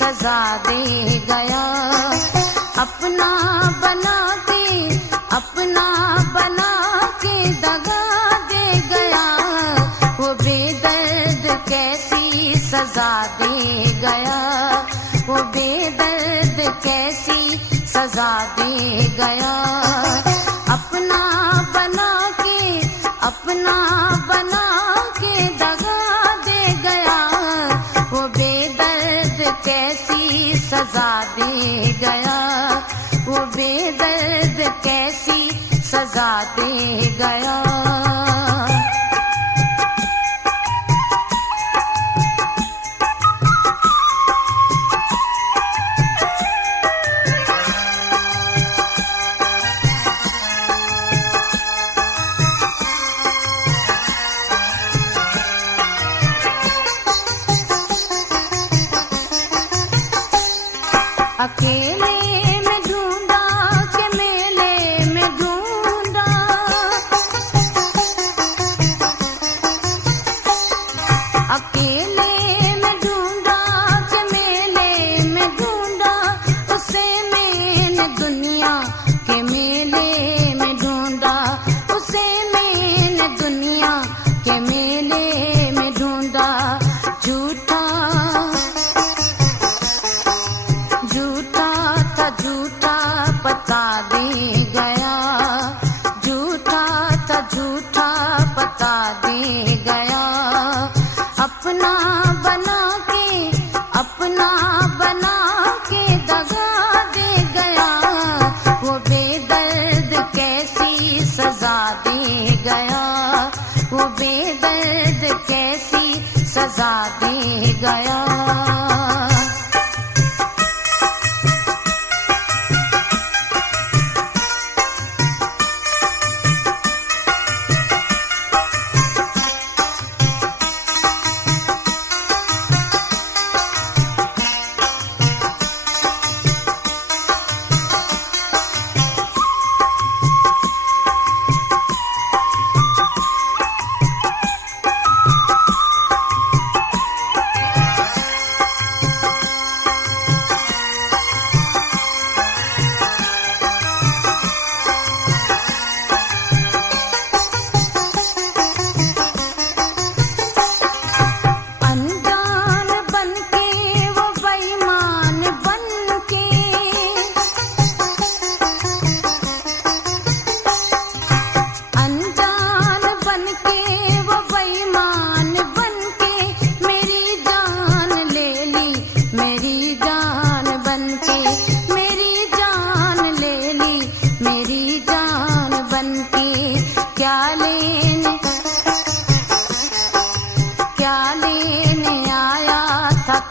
सजा दे गया। अपना बना के दगा दे गया। वो बेदर्द कैसी सजा दे गया। वो बेदर्द कैसी सजा दे गया। अपना बना के दगा दे गया। वो बेदर्द कैसी सजा दे गया। वो बेदर्द कैसी सजा दे गया। अकेले में ढूंढा के मेले में ढूंढा। अकेले में ढूंढा के मेले में ढूंढा। उसे मैंने दुनिया के मेले में ढूंढा। उसे मैंने दुनिया के मेले में ढूंढा। झूठा झूठा पता दे गया। झूठा था झूठा पता दे गया। अपना बना के दगा दे गया। वो बेदर्द कैसी सजा दे गया। वो बेदर्द कैसी सजा दे गया।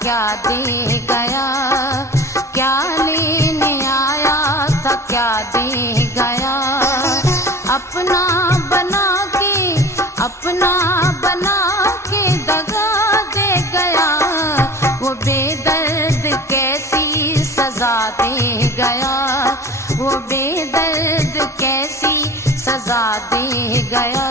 क्या दे गया। क्या लेने आया था क्या दे गया। अपना बना के दगा दे गया। वो बेदर्द कैसी सजा दे गया। वो बेदर्द कैसी सजा दे गया।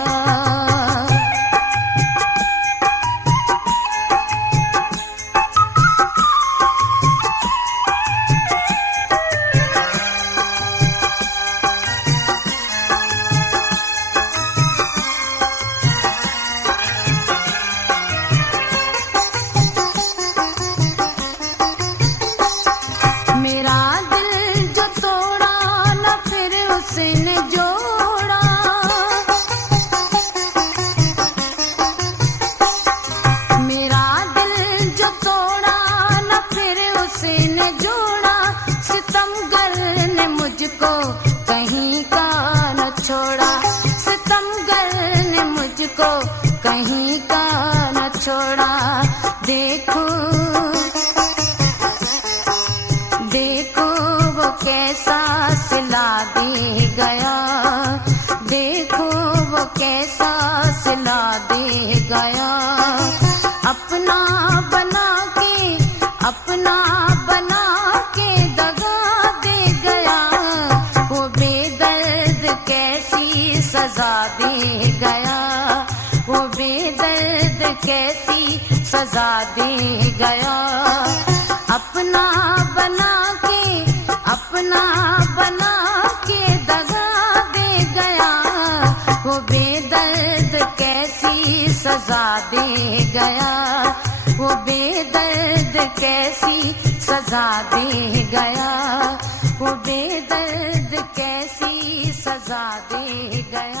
मेरा दिल जो तोड़ा न फिर उसने जोड़ा। मेरा दिल जो तोड़ा न फिर उसने जोड़ा। सितमगर ने मुझको कहीं का न छोड़ा। सितमगर ने मुझको कहीं का न छोड़ा। देखो वो कैसा सिला दे गया। देखो वो कैसा सिला दे गया। अपना बना के दगा दे गया। वो बेदर्द कैसी सजा दे गया। वो बेदर्द कैसी सजा दे गया। अपना अपना बना के दगा दे गया, वो बेदर्द कैसी सजा दे गया, वो बेदर्द कैसी सजा दे गया, वो बेदर्द कैसी सजा दे गया।